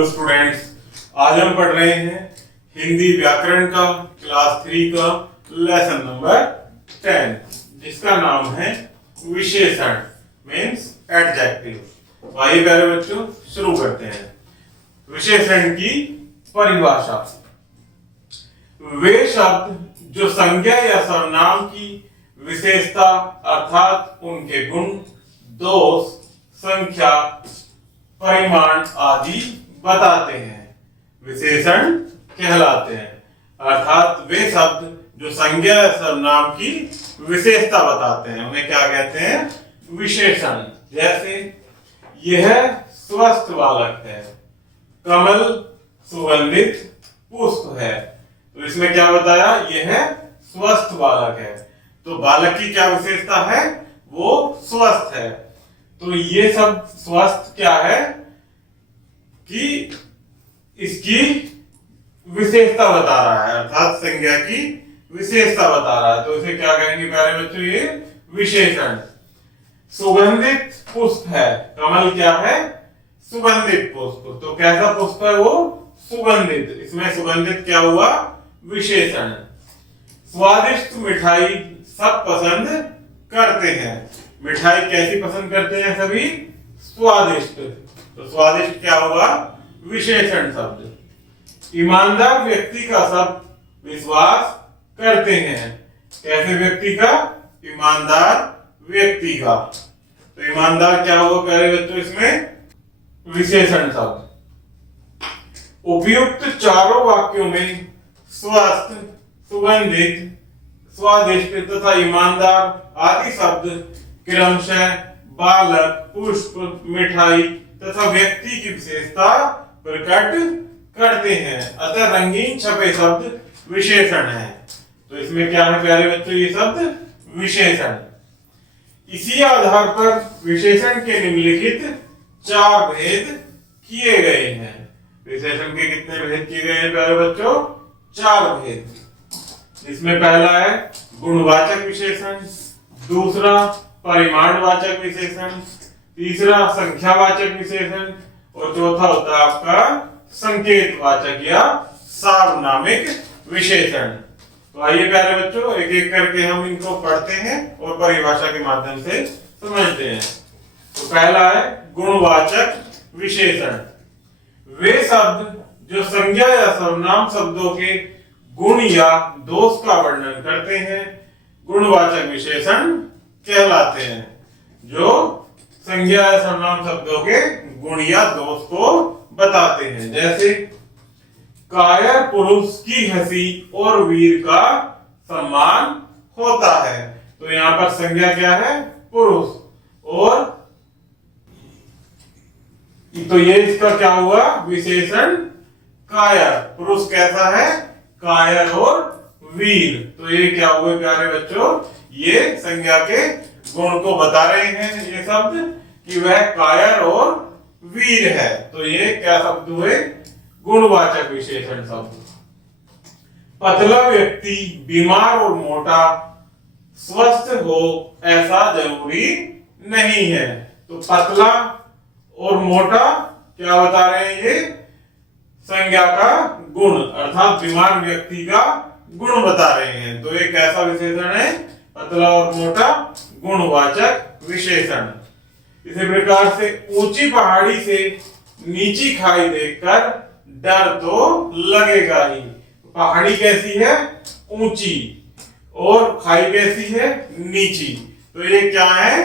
Hello students, आज हम पढ़ रहे हैं हिंदी व्याकरण का क्लास 3 का लेसन नंबर 10 जिसका नाम है विशेषण मीन्स एडजेक्टिव। आइए प्यारे बच्चों शुरू करते हैं। विशेषण की परिभाषा। वे शब्द जो संज्ञा या सर्वनाम की विशेषता अर्थात उनके गुण, दोष, संख्या, परिमाण आदि बताते हैं विशेषण कहलाते हैं। अर्थात वे शब्द जो संज्ञा या सर्वनाम की विशेषता बताते हैं उन्हें क्या कहते हैं? विशेषण। जैसे यह स्वस्थ बालक है, कमल सुगंधित पुष्प है। तो इसमें क्या बताया? यह स्वस्थ बालक है। तो बालक की क्या विशेषता है? वो स्वस्थ है। तो ये सब स्वस्थ क्या है कि इसकी विशेषता बता रहा है, अर्थात संज्ञा की विशेषता बता रहा है। तो इसे क्या कहेंगे प्यारे बच्चों? ये विशेषण। सुगंधित पुष्प है, कमल क्या है? सुगंधित पुष्प। तो कैसा पुष्प है वो? सुगंधित। इसमें सुगंधित क्या हुआ? विशेषण। स्वादिष्ट मिठाई सब पसंद करते हैं। मिठाई कैसी पसंद करते हैं सभी? स्वादिष्ट। तो स्वादिष्ट क्या हुआ? विशेषण शब्द। ईमानदार व्यक्ति का सब विश्वास करते हैं। कैसे व्यक्ति का? ईमानदार व्यक्ति का। तो ईमानदार क्या हुआ प्यारे बच्चों? इसमें विशेषण शब्द। उपयुक्त चारों वाक्यों में स्वस्थ, सुगंधित, स्वादिष्ट तथा ईमानदार आदि शब्द क्रमशः बालक, पुष्प, मिठाई तथा व्यक्ति की विशेषता प्रकट करते हैं। अतः रंगीन छपे शब्द विशेषण है। तो इसमें क्या है प्यारे बच्चों? ये शब्द विशेषण। इसी आधार पर विशेषण के निम्नलिखित 4 भेद किए गए हैं। विशेषण के कितने भेद किए गए हैं प्यारे बच्चों? 4 भेद। जिसमें पहला है गुणवाचक विशेषण, दूसरा परिमाणवाचक विशेषण, तीसरा संख्यावाचक विशेषण और चौथा होता है आपका संकेतवाचक या सार्वनामिक विशेषण। तो आइए प्यारे बच्चों एक एक करके हम इनको पढ़ते हैं और परिभाषा के माध्यम से समझते हैं। तो पहला है गुणवाचक विशेषण। वे शब्द जो संज्ञा या सर्वनाम शब्दों के गुण या दोष का वर्णन करते हैं गुणवाचक विशेषण कहलाते हैं। जो संज्ञा या सर्वनाम शब्दों के गुण या दोष को बताते हैं। जैसे कायर पुरुष की हंसी और वीर का सम्मान होता है। तो यहां पर संज्ञा क्या है? पुरुष। और तो ये इसका क्या हुआ? विशेषण कायर। पुरुष कैसा है? कायर और वीर। तो ये क्या हुए प्यारे बच्चों? ये संज्ञा के गुण को बता रहे हैं ये शब्द कि वह कायर और वीर है। तो ये क्या शब्द हुए? गुणवाचक विशेषण शब्द। पतला व्यक्ति बीमार और मोटा स्वस्थ हो ऐसा जरूरी नहीं है। तो पतला और मोटा क्या बता रहे हैं? ये संज्ञा का गुण अर्थात बीमार व्यक्ति का गुण बता रहे हैं। तो ये कैसा विशेषण है? पतला और मोटा गुणवाचक विशेषण। इसी प्रकार से ऊंची पहाड़ी से नीची खाई देखकर डर तो लगेगा ही। पहाड़ी कैसी है? ऊंची। और खाई कैसी है? नीची। तो ये क्या है?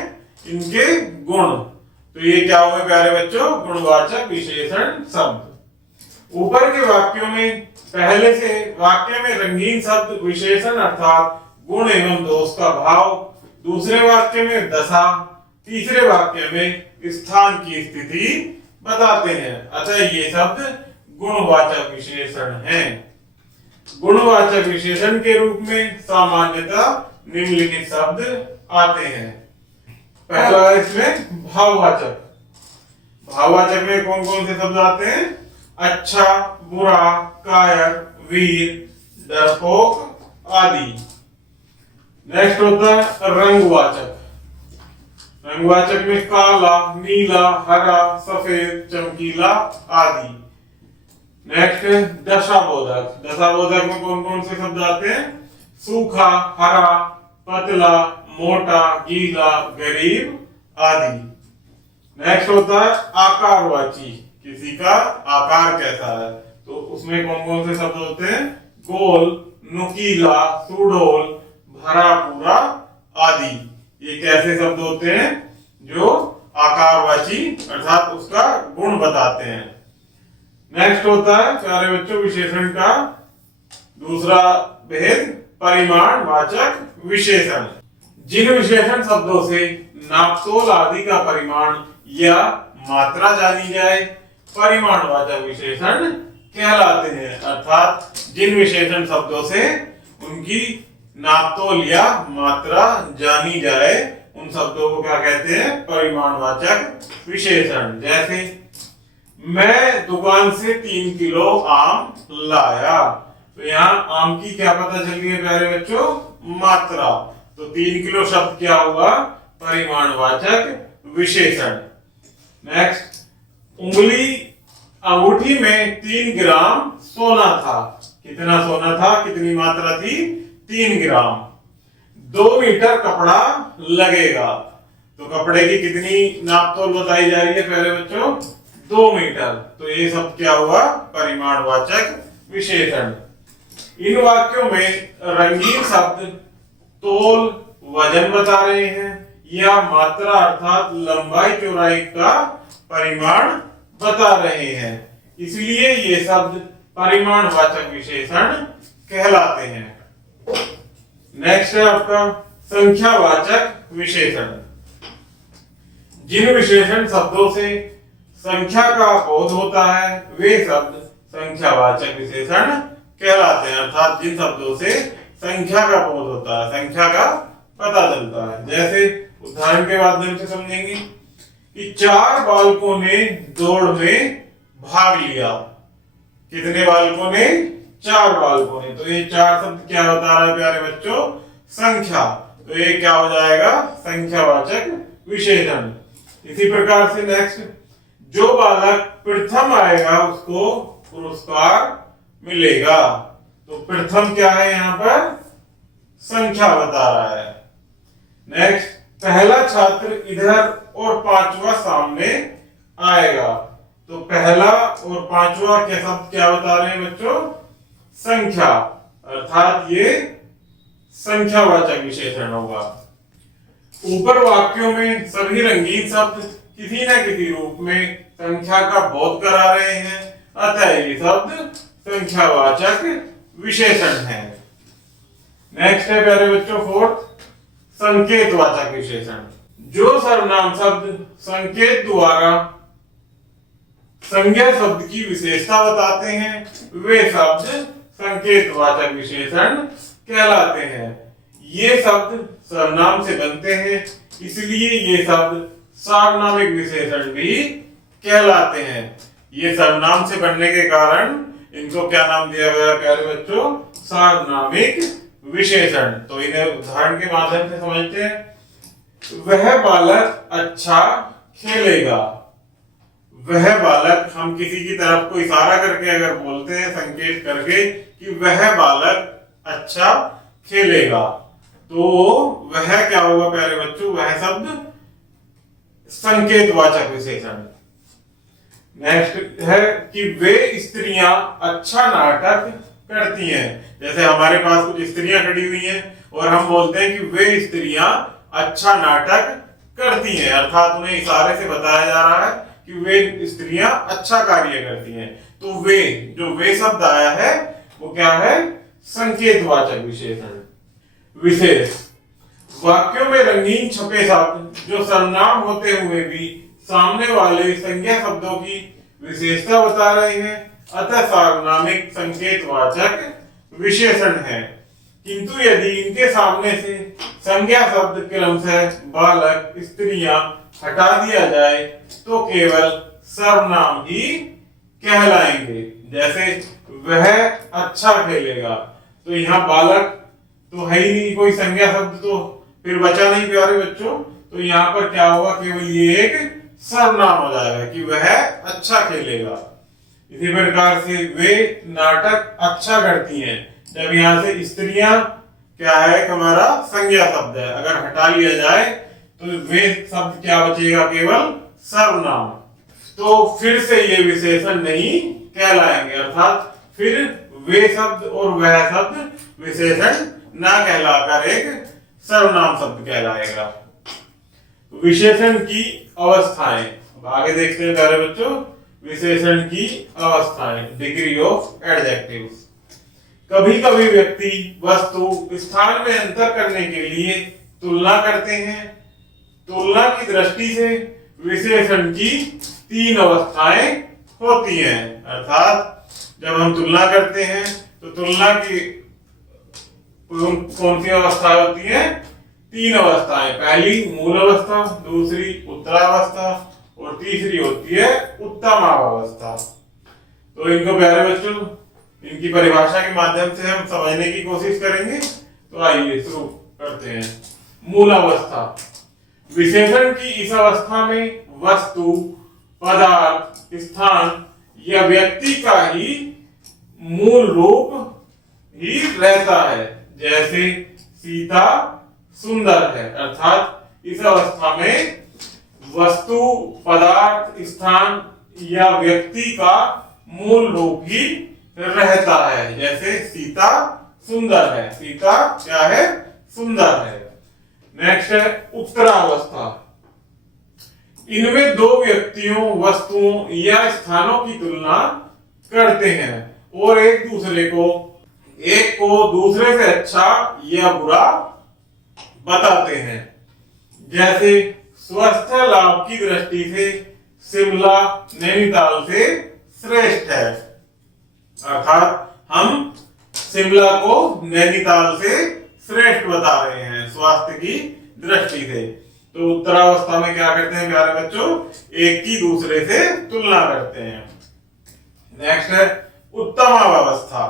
इनके गुण। तो ये क्या हुए प्यारे बच्चों? गुणवाचक विशेषण शब्द। ऊपर के वाक्यों में पहले से वाक्य में रंगीन शब्द विशेषण अर्थात गुण एवं दोष का भाव, दूसरे वाक्य में दशा, तीसरे वाक्य में स्थान की स्थिति बताते हैं। अतः ये शब्द गुणवाचक विशेषण हैं। गुणवाचक विशेषण के रूप में सामान्यतः निम्नलिखित शब्द आते हैं। पहला है इसमें भाववाचक। भाववाचक में कौन कौन से शब्द आते हैं? अच्छा, बुरा, कायर, वीर, डरपोक आदि। नेक्स्ट होता है रंगवाचक। रंगवाचक में काला, नीला, हरा, सफेद, चमकीला आदि। नेक्स्ट दशाबोधक। दशाबोधक में कौन कौन से शब्द आते हैं? सूखा, हरा, पतला, मोटा, गीला, गरीब आदि। नेक्स्ट होता है आकारवाची, किसी का आकार कैसा है, तो उसमें कौन कौन से शब्द होते हैं? गोल, नुकीला, सुडौल, भरा पूरा आदि। ये कैसे शब्द होते हैं? जो आकारवाची अर्थात उसका गुण बताते हैं। नेक्स्ट होता है प्यारे बच्चों विशेषण का दूसरा भेद, परिमाणवाचक विशेषण। जिन विशेषण शब्दों से नापतोल आदि का परिमाण या मात्रा जानी जाए, परिमाणवाचक विशेषण कहलाते हैं। अर्थात जिन विशेषण शब्दों से उनकी नापतोल या मात्रा जानी जाए, उन शब्दों को क्या कहते हैं? परिमाणवाचक विशेषण। जैसे मैं दुकान से 3 किलो आम लाया, तो यहाँ आम की क्या पता चल रही है प्यारे बच्चों? मात्रा। तो 3 किलो शब्द क्या होगा? परिमाणवाचक विशेषण। नेक्स्ट, अंगूठी में 3 ग्राम सोना था। कितना सोना था? कितनी मात्रा थी? 3 ग्राम। 2 मीटर कपड़ा लगेगा, तो कपड़े की कितनी नापतोल बताई जा रही है प्यारे बच्चों? 2 मीटर। तो ये सब क्या हुआ? परिमाणवाचक विशेषण। इन वाक्यों में रंगीन शब्द तोल, वजन बता रहे हैं या मात्रा अर्थात लंबाई चौड़ाई का परिमाण बता रहे हैं, इसलिए ये शब्द परिमाणवाचक विशेषण कहलाते हैं। नेक्स्ट है आपका संख्यावाचक विशेषण। जिन विशेषण शब्दों से संख्या का बोध होता है, वे शब्द संख्यावाचक विशेषण कहलाते हैं। अर्थात जिन शब्दों से संख्या का बोध होता है, संख्या का पता चलता है। जैसे उदाहरण के माध्यम से समझेंगे कि 4 बालकों ने दौड़ में भाग लिया। कितने बालकों ने? 4 बालकों ने। तो ये 4 शब्द क्या बता रहा है प्यारे बच्चों? संख्या। तो ये क्या हो जाएगा? संख्यावाचक विशेषण। इसी प्रकार से नेक्स्ट, जो बालक प्रथम आएगा उसको पुरस्कार मिलेगा। तो प्रथम क्या है? यहाँ पर संख्या बता रहा है। नेक्स्ट, पहला छात्र इधर और 5वां सामने आएगा। तो पहला और 5वां के शब्द क्या बता रहे हैं बच्चों? संख्या। अर्थात ये संख्यावाचक विशेषण होगा। ऊपर वाक्यों में सभी रंगीन शब्द किसी न किसी रूप में संख्या का बोध करा रहे हैं, अतः ये शब्द संख्यावाचक विशेषण है। नेक्स्ट है प्यारे बच्चों फोर्थ, संकेतवाचक विशेषण। जो सर्वनाम शब्द संकेत द्वारा संज्ञा शब्द की विशेषता बताते हैं, वे शब्द संकेतवाचक विशेषण कहलाते हैं। ये शब्द सर्वनाम से बनते हैं, इसलिए ये शब्द सार्वनामिक विशेषण भी कहलाते हैं। ये सर्वनाम से बनने के कारण इनको क्या नाम दिया गया प्यारे बच्चों? सार्वनामिक विशेषण। तो इन्हें उदाहरण के माध्यम से समझते हैं। वह बालक अच्छा खेलेगा। वह बालक, हम किसी की तरफ को इशारा करके अगर बोलते हैं संकेत करके कि वह बालक अच्छा खेलेगा, तो वह क्या होगा प्यारे बच्चों? वह शब्द संकेतवाचक विशेषण। नेक्स्ट है कि वे स्त्रियां अच्छा नाटक करती हैं। जैसे हमारे पास कुछ स्त्रियां खड़ी हुई हैं और हम बोलते हैं कि वे स्त्रियां अच्छा नाटक करती हैं, अर्थात उन्हें इशारे से बताया जा रहा है कि वे स्त्रियां अच्छा कार्य करती हैं। तो वे, जो वे शब्द आया है वो क्या है? संकेतवाचक विशेषण। विशेष, वाक्यों में रंगीन छपे शब्द जो सर्वनाम होते हुए भी सामने वाले संज्ञा शब्दों की विशेषता बता रहे हैं, अतः सार्वनामिक संकेतवाचक विशेषण है। किंतु यदि इनके सामने से संज्ञा शब्द क्रमशः बालक, स्त्रियां हटा दिया जाए तो केवल सर्वनाम ही कहलाएंगे। जैसे वह अच्छा खेलेगा, तो यहाँ बालक तो है ही नहीं, कोई संज्ञा शब्द तो फिर बचा नहीं प्यारे बच्चों। तो यहाँ पर क्या होगा? केवल ये एक सर्वनाम हो जाएगा कि वह अच्छा खेलेगा। इसी प्रकार से वे नाटक अच्छा करती हैं। जब यहाँ से स्त्रियां क्या है, हमारा संज्ञा शब्द है, अगर हटा लिया जाए तो वे शब्द क्या बचेगा, केवल सर्वनाम। तो फिर से ये विशेषण नहीं कहलाएंगे, अर्थात फिर वे शब्द और वह शब्द विशेषण ना कहलाकर एक सर्वनाम शब्द कहलाएगा। विशेषण की अवस्थाएं, आगे देखते हैं प्यारे बच्चों। विशेषण की अवस्थाएं, डिग्री ऑफ एडजेक्टिव्स। कभी कभी व्यक्ति वस्तु स्थान में अंतर करने के लिए तुलना करते हैं। तुलना की दृष्टि से विशेषण की 3 अवस्थाएं होती हैं, अर्थात जब हम तुलना करते हैं तो तुलना की कौन सी अवस्था होती है, 3 अवस्थाएं। पहली मूल अवस्था, दूसरी उत्तरावस्था और तीसरी होती है उत्तमावस्था। तो इनको प्यारे बच्चों, इनकी परिभाषा के माध्यम से हम समझने की कोशिश करेंगे। तो आइए शुरू करते हैं। मूल अवस्था, विशेषण की इस अवस्था में वस्तु, पदार्थ, स्थान या व्यक्ति का ही मूल रूप ही रहता है। जैसे सीता सुंदर है, अर्थात इस अवस्था में वस्तु, पदार्थ, स्थान या व्यक्ति का मूल रूप ही रहता है। जैसे सीता सुंदर है, सीता क्या है, सुंदर है। नेक्स्ट है उत्तरावस्था। इनमें 2 व्यक्तियों, वस्तुओं या स्थानों की तुलना करते हैं और एक को दूसरे से अच्छा या बुरा बताते हैं। जैसे स्वास्थ्य लाभ की दृष्टि से शिमला नैनीताल से श्रेष्ठ है, अर्थात हम शिमला को नैनीताल से श्रेष्ठ बता रहे हैं स्वास्थ्य की दृष्टि से। तो उत्तरावस्था में क्या करते हैं प्यारे बच्चों, एक की दूसरे से तुलना करते हैं। नेक्स्ट है उत्तमावस्था।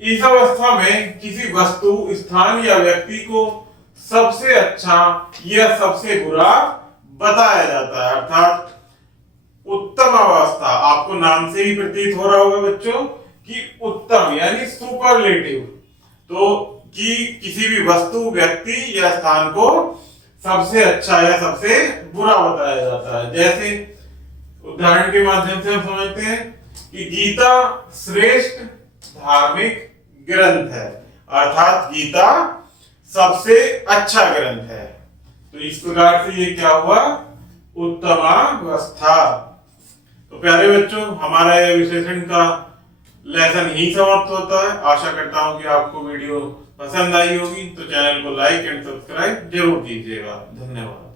इस अवस्था में किसी वस्तु, स्थान या व्यक्ति को सबसे अच्छा या सबसे बुरा बताया जाता है, अर्थात उत्तम अवस्था, आपको नाम से ही प्रतीत हो रहा होगा बच्चों कि उत्तम यानी सुपरलेटिव। तो कि किसी भी वस्तु, व्यक्ति या स्थान को सबसे अच्छा या सबसे बुरा बताया जाता है। जैसे उदाहरण के माध्यम से हम समझते हैं कि गीता श्रेष्ठ धार्मिक ग्रंथ है, अर्थात गीता सबसे अच्छा ग्रंथ है। तो इस प्रकार से ये क्या हुआ, उत्तमावस्था। तो प्यारे बच्चों, हमारा यह विशेषण का लेसन ही समाप्त होता है। आशा करता हूं कि आपको वीडियो पसंद आई होगी। तो चैनल को लाइक एंड सब्सक्राइब जरूर कीजिएगा। धन्यवाद।